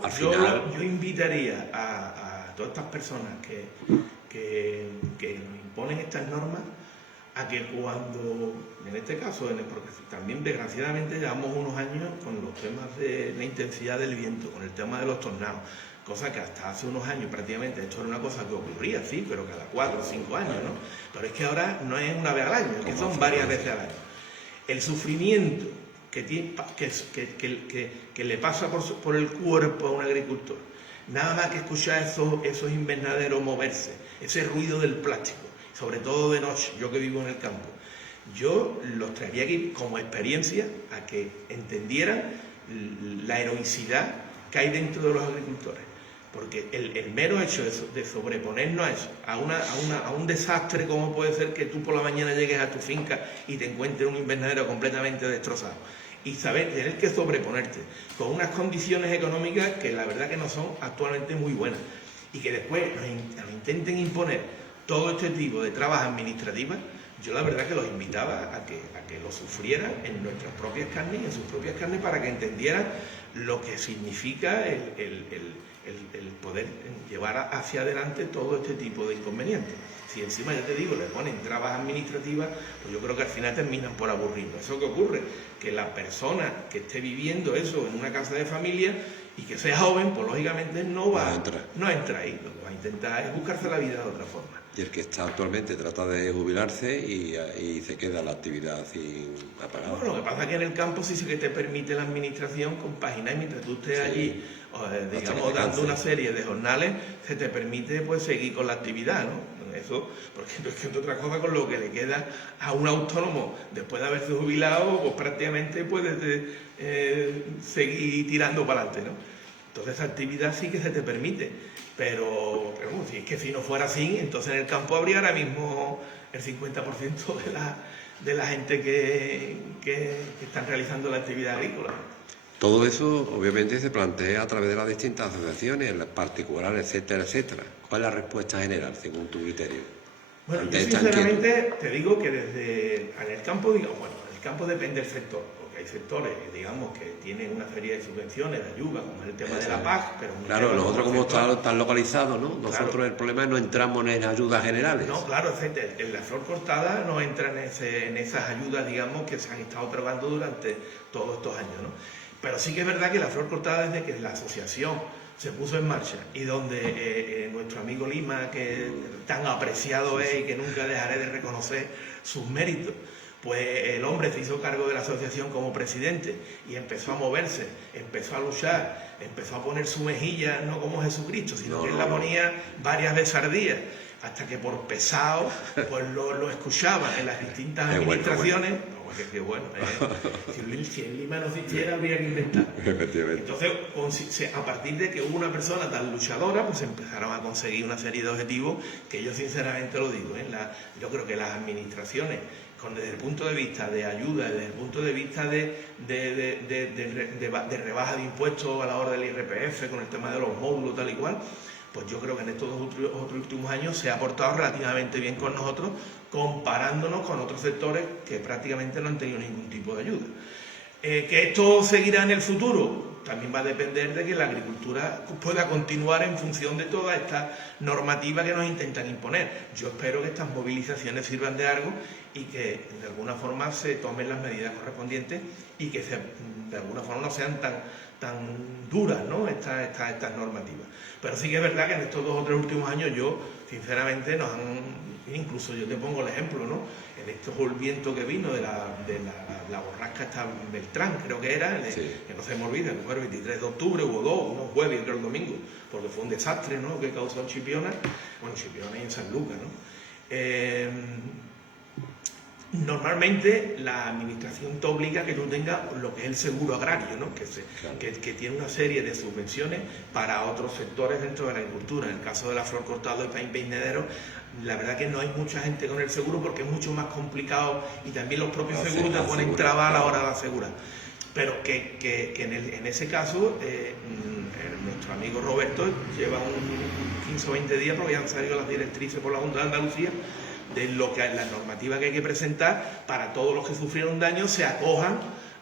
al final... yo invitaría a todas estas personas que nos imponen estas normas a que cuando, en este caso, porque también desgraciadamente llevamos unos años con los temas de la intensidad del viento, con el tema de los tornados, cosa que hasta hace unos años prácticamente esto era una cosa que ocurría, sí, pero cada 4 o 5 años, ¿no? Pero es que ahora no es una vez al año, es que son varias veces al año. El sufrimiento que le pasa por el cuerpo a un agricultor, nada más que escuchar esos invernaderos moverse, ese ruido del plástico, sobre todo de noche, yo que vivo en el campo, yo los traería aquí como experiencia a que entendieran la heroicidad que hay dentro de los agricultores. Porque el mero hecho de sobreponernos a eso, a un desastre como puede ser que tú por la mañana llegues a tu finca y te encuentres un invernadero completamente destrozado, y saber tener que sobreponerte con unas condiciones económicas que la verdad que no son actualmente muy buenas, y que después nos intenten imponer todo este tipo de trabas administrativas, yo la verdad que los invitaba a que lo sufrieran en nuestras propias carnes y en sus propias carnes, para que entendieran lo que significa el poder llevar hacia adelante todo este tipo de inconvenientes. Si encima, ya te digo, le ponen trabas administrativas, pues yo creo que al final terminan por aburrirnos. ¿Eso qué ocurre? Que la persona que esté viviendo eso en una casa de familia y que sea joven, pues lógicamente no entra ahí. Lo que va a intentar es buscarse la vida de otra forma. Y el que está actualmente trata de jubilarse y se queda la actividad sin apagada. Bueno, lo que pasa es que en el campo sí que te permite la administración compaginar, mientras tú estés allí, digamos, dando una serie de jornales, se te permite pues seguir con la actividad, ¿no? Eso, porque no es que otra cosa con lo que le queda a un autónomo después de haberse jubilado, pues prácticamente puedes seguir tirando para adelante, ¿no? Entonces esa actividad sí que se te permite, pero bueno, si es que si no fuera así, entonces en el campo habría ahora mismo el 50% de la gente que están realizando la actividad agrícola. Todo eso obviamente se plantea a través de las distintas asociaciones, las particulares, etcétera, etcétera. ¿Cuál es la respuesta general según tu criterio? Bueno, yo sinceramente te digo que en el campo, el campo depende del sector, porque hay sectores, digamos, que tienen una serie de subvenciones, de ayuda, como es el tema de la PAC, pero... Claro, nosotros como están localizados, ¿no? Nosotros claro. El problema es no entramos en ayudas generales. No, claro, en la flor cortada no entran en esas ayudas, digamos, que se han estado otorgando durante todos estos años, ¿no? Pero sí que es verdad que la flor cortada, desde que la asociación se puso en marcha y donde nuestro amigo Lima, que tan apreciado es y que nunca dejaré de reconocer sus méritos, pues el hombre se hizo cargo de la asociación como presidente y empezó a moverse, empezó a luchar, empezó a poner su mejilla no como Jesucristo, sino que él la ponía varias veces al día, hasta que por pesado pues lo escuchaban en las distintas administraciones. Bueno, si el Lima no existiera, habría que inventar. Entonces, a partir de que hubo una persona tan luchadora, pues empezaron a conseguir una serie de objetivos que yo sinceramente lo digo, yo creo que las administraciones, desde el punto de vista de ayuda, desde el punto de vista de rebaja de impuestos a la hora del IRPF, con el tema de los módulos tal y cual, pues yo creo que en estos otros últimos años se ha portado relativamente bien con nosotros, comparándonos con otros sectores que prácticamente no han tenido ningún tipo de ayuda. ¿Que esto seguirá en el futuro? también va a depender de que la agricultura pueda continuar en función de toda esta normativa que nos intentan imponer. Yo espero que estas movilizaciones sirvan de algo y que de alguna forma se tomen las medidas correspondientes y que de alguna forma no sean tan duras, ¿no?, estas normativas. Pero sí que es verdad que en estos 2 o 3 últimos años sinceramente, incluso yo te pongo el ejemplo, ¿no?, en estos el viento que vino de la borrasca esta Beltrán, creo que era, que no se me olvida, que fue el 23 de octubre, hubo 2, uno jueves y otro el domingo, porque fue un desastre, ¿no?, que causó en Chipiona, Chipiona y en San Lucas, ¿no? Normalmente la administración te obliga a que tú tengas lo que es el seguro agrario, ¿no?, que tiene una serie de subvenciones para otros sectores dentro de la agricultura. En el caso de la flor cortado y peinadero, la verdad que no hay mucha gente con el seguro porque es mucho más complicado y también los propios seguros te ponen trabas a la hora de asegurar. Pero que en ese caso, nuestro amigo Roberto lleva 15 o 20 días porque ya han salido las directrices por la Junta de Andalucía de lo que la normativa que hay que presentar para todos los que sufrieron daño se acojan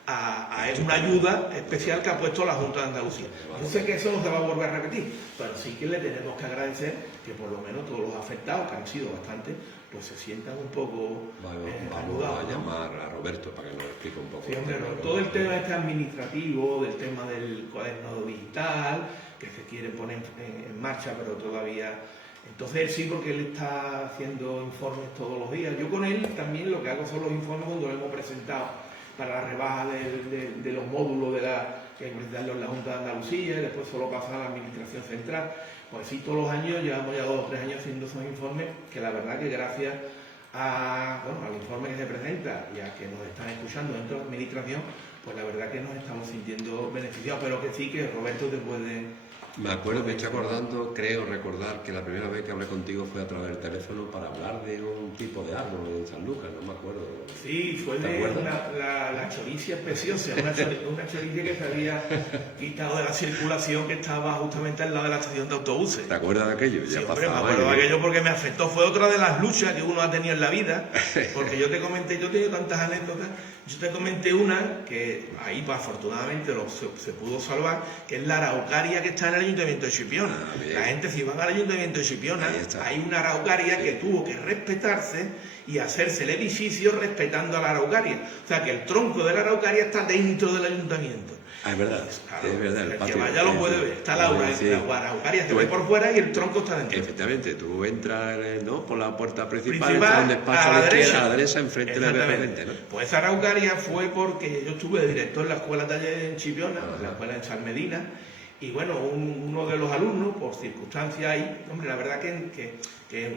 a una ayuda especial que ha puesto la Junta de Andalucía. Yo sé que eso no se va a volver a repetir, pero sí que le tenemos que agradecer que por lo menos todos los afectados, que han sido bastantes, pues se sientan un poco ayudados. Vamos a llamar a Roberto para que nos explique un poco. Sí, hombre, todo el tema administrativo, del tema del cuaderno digital, que se quiere poner en marcha, pero todavía... Entonces él sí, porque él está haciendo informes todos los días. Yo con él también lo que hago son los informes cuando lo hemos presentado para la rebaja de los módulos que presentarlos en la Junta de Andalucía y después solo pasa a la Administración Central. Pues sí, todos los años, llevamos ya 2 o 3 años haciendo esos informes, que la verdad que gracias al informe que se presenta y a que nos están escuchando dentro de la Administración, pues la verdad que nos estamos sintiendo beneficiados, pero que sí, que Roberto te puede... Me acuerdo, me estoy acordando, creo recordar que la primera vez que hablé contigo fue a través del teléfono para hablar de un tipo de árbol en San Lucas, no me acuerdo. Sí, fue de la choricia especiosa, una choricia que se había quitado de la circulación, que estaba justamente al lado de la estación de autobuses. ¿Te acuerdas de aquello? Sí, hombre, me acuerdo de aquello porque me afectó, fue otra de las luchas que uno ha tenido en la vida, porque yo te comenté, yo he tenido tantas anécdotas. Yo te comenté una que ahí, pues, afortunadamente se pudo salvar, que es la araucaria que está en el Ayuntamiento de Chipiona. La gente, si van al Ayuntamiento de Chipiona, hay una araucaria que tuvo que respetarse y hacerse el edificio respetando a la araucaria. O sea, que el tronco de la araucaria está dentro del ayuntamiento. Ah, es verdad, claro, es verdad. El que vaya lo puede ver. Está la araucaria, se ve por fuera y el tronco está dentro. Efectivamente, tú entras, ¿no?, por la puerta principal un despacho a la derecha, enfrente de la frente, ¿no? Pues esa araucaria fue porque yo estuve de director en la escuela taller en Chipiona, en la escuela en San Medina, y bueno, uno de los alumnos, por circunstancias ahí, hombre, la verdad que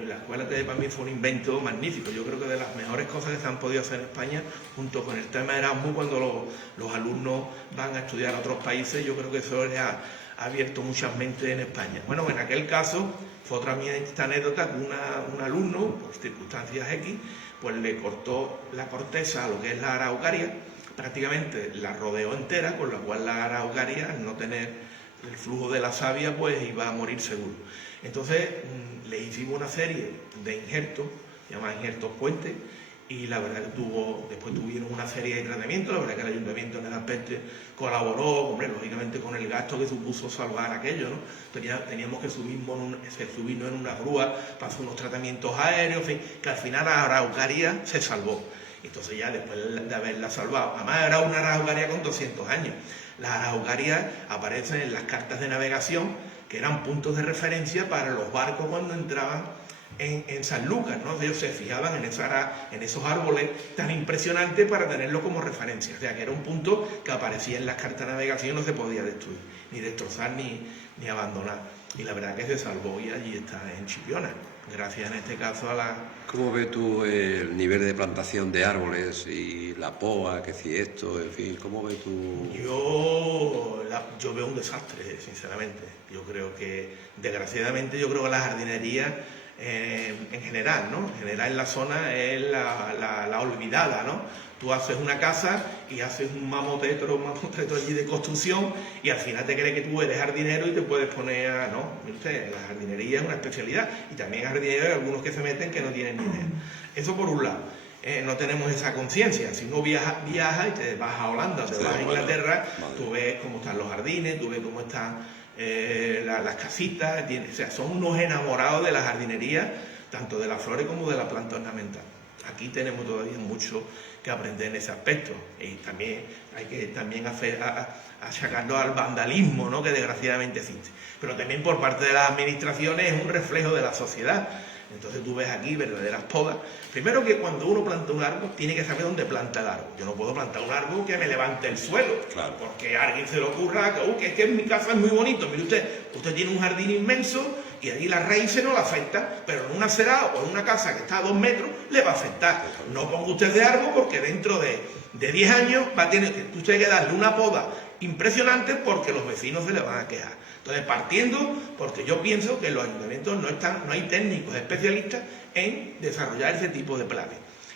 la escuela taller para mí fue un invento magnífico. Yo creo que de las mejores cosas que se han podido hacer en España, junto con el tema de Erasmus, cuando los alumnos van a estudiar a otros países, yo creo que eso les ha abierto muchas mentes en España. Bueno, en aquel caso fue otra esta anécdota que un alumno, por circunstancias X, pues le cortó la corteza a lo que es la araucaria, prácticamente la rodeó entera, con la cual la araucaria, al no tener el flujo de la savia, pues iba a morir seguro. Entonces le hicimos una serie de injertos, llamados injertos puentes, y la verdad que después tuvieron una serie de tratamientos. La verdad que el ayuntamiento en ese aspecto colaboró, hombre, lógicamente con el gasto que supuso salvar aquello, ¿no? Teníamos que subirnos en una grúa para hacer unos tratamientos aéreos, en fin, que al final la araucaria se salvó. Entonces ya después de haberla salvado, además era una araucaria con 200 años. Las araucarias aparecen en las cartas de navegación, que eran puntos de referencia para los barcos cuando entraban en San Lucas, ¿no? Ellos se fijaban en esos árboles tan impresionantes para tenerlo como referencia. O sea, que era un punto que aparecía en las cartas de navegación y no se podía destruir, ni destrozar, ni abandonar. Y la verdad que se salvó y allí está en Chipiona, gracias en este caso a la... ¿Cómo ves tú el nivel de plantación de árboles y la poa, que si esto, en fin, cómo ves tú...? Yo veo un desastre, sinceramente. Yo creo que, desgraciadamente, que la jardinería en general, ¿no? En general en la zona es la olvidada, ¿no? Tú haces una casa y haces un mamotretro allí de construcción y al final te crees que tú eres jardinero y te puedes poner a... No, usted, la jardinería es una especialidad y también hay jardineros, algunos que se meten que no tienen ni idea. Eso por un lado. no tenemos esa conciencia. Si uno viaja y te vas a Holanda, te vas a Inglaterra, tú ves cómo están los jardines, tú ves cómo están las casitas, o sea, son unos enamorados de la jardinería, tanto de las flores como de la planta ornamental. Aquí tenemos todavía mucho que aprender en ese aspecto, y también hay que achacarlo al vandalismo, ¿no?, que desgraciadamente existe. Pero también por parte de las administraciones es un reflejo de la sociedad. Entonces tú ves aquí verdaderas podas. Primero, que cuando uno planta un árbol tiene que saber dónde planta el árbol. Yo no puedo plantar un árbol que me levante el suelo, claro, porque a alguien se le ocurra que es que en mi casa es muy bonito. Mire usted tiene un jardín inmenso y ahí las raíces no le afectan, pero en una acera o en una casa que está a 2 metros le va a afectar. No ponga usted de árbol, porque dentro de 10 años va a tener usted que darle una poda impresionante, porque los vecinos se le van a quejar. Entonces, partiendo, porque yo pienso que en los ayuntamientos no hay técnicos especialistas en desarrollar ese tipo de planes.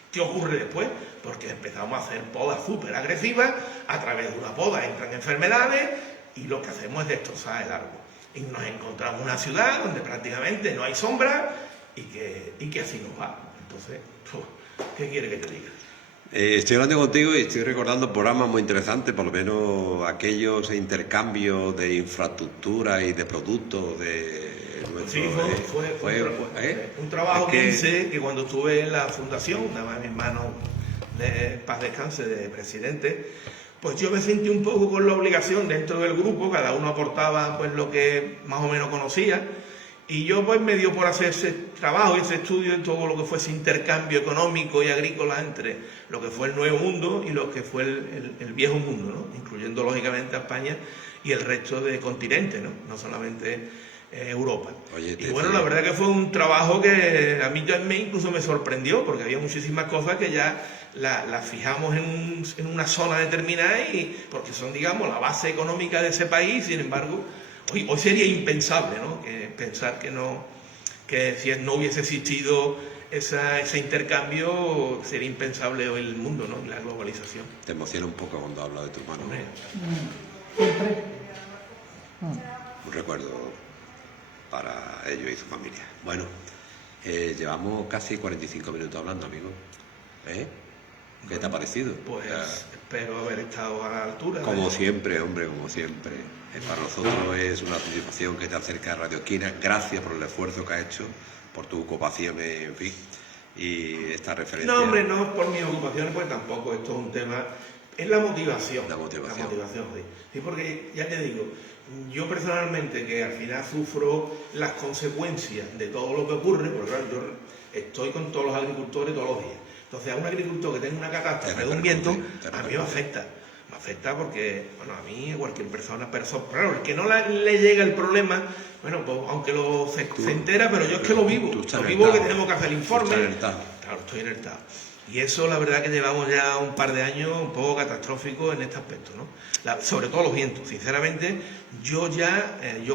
¿Qué ocurre después? Porque empezamos a hacer podas súper agresivas, a través de una poda entran enfermedades y lo que hacemos es destrozar el árbol. Y nos encontramos una ciudad donde prácticamente no hay sombra y que así nos va. Entonces, ¿qué quiere que te diga? Estoy hablando contigo y estoy recordando programas muy interesantes, por lo menos aquellos intercambios de infraestructura y de productos de nuestro... Sí, fue un trabajo que hice, que cuando estuve en la fundación, estaba mi hermano de paz descanse, de presidente, pues yo me sentí un poco con la obligación dentro del grupo, cada uno aportaba pues lo que más o menos conocía, y yo pues me dio por hacer ese trabajo y ese estudio de todo lo que fue ese intercambio económico y agrícola entre lo que fue el Nuevo Mundo y lo que fue el Viejo Mundo, ¿no?, incluyendo lógicamente a España y el resto de continentes, no solamente Europa. Oye, y bueno, la verdad que fue un trabajo que a mí incluso me sorprendió, porque había muchísimas cosas que ya las fijamos en una zona determinada, porque son, digamos, la base económica de ese país. Sin embargo, hoy sería impensable, ¿no?, pensar que si no hubiese existido ese intercambio, sería impensable hoy el mundo, ¿no?, la globalización. Te emociona un poco cuando hablas de tu hermano. Un recuerdo para ellos y su familia. Bueno, llevamos casi 45 minutos hablando, amigo. ¿Qué te ha parecido? Pues espero haber estado a la altura. Como siempre, hombre, como siempre. Para nosotros es una satisfacción que te acerque a Radio Esquina. Gracias por el esfuerzo que has hecho, por tus ocupaciones, en fin, y esta referencia. No, hombre, no por mis ocupaciones, pues tampoco. Esto es un tema... Es la motivación. La motivación. Sí, porque ya te digo, yo personalmente, que al final sufro las consecuencias de todo lo que ocurre, porque claro, yo estoy con todos los agricultores todos los días. Entonces, a un agricultor que tenga una catástrofe de un viento, a mí me afecta. Me afecta porque, bueno, a mí, a cualquier persona, pero claro, el que no le llega el problema, bueno, pues aunque se entera, pero yo es que lo vivo. Lo vivo, que tenemos que hacer el informe. Claro, estoy alertado. Y eso, la verdad, que llevamos ya un par de años un poco catastróficos en este aspecto, ¿no? Sobre todo los vientos. Sinceramente, yo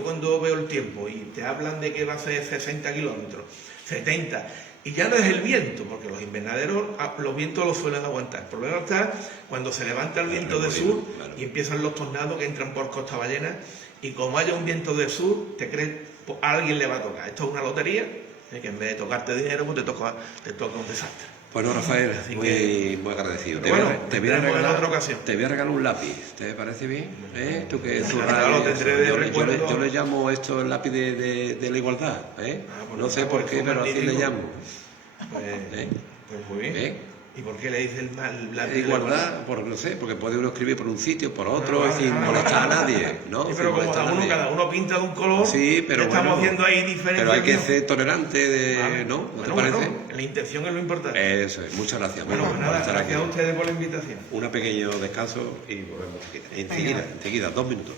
cuando veo el tiempo y te hablan de que va a ser 60 kilómetros, 70, y ya no es el viento, porque los invernaderos, los vientos los suelen aguantar. El problema está cuando se levanta el viento de sur y empiezan los tornados que entran por Costa Ballena, y como haya un viento de sur, te crees, pues a alguien le va a tocar. Esto es una lotería, que en vez de tocarte dinero, pues te toca un desastre. Bueno, Rafael, muy agradecido. Te voy a regalar un lápiz, ¿te parece bien? Tú que yo le llamo esto el lápiz de la igualdad, no sé por qué, pero así le llamo. Pues muy bien. ¿Y por qué le dice el lápiz? Igualdad, no sé, porque puede uno escribir por un sitio, por otro, sin molestar a nadie, ¿no? Sí, pero como cada uno pinta de un color, sí, pero estamos viendo ahí diferencias. Pero hay que ser tolerante, ¿no? ¿No te parece? La intención es lo importante. Eso es, muchas gracias. Bueno, pues nada, gracias a ustedes por la invitación. Un pequeño descanso y volvemos enseguida, 2 minutos.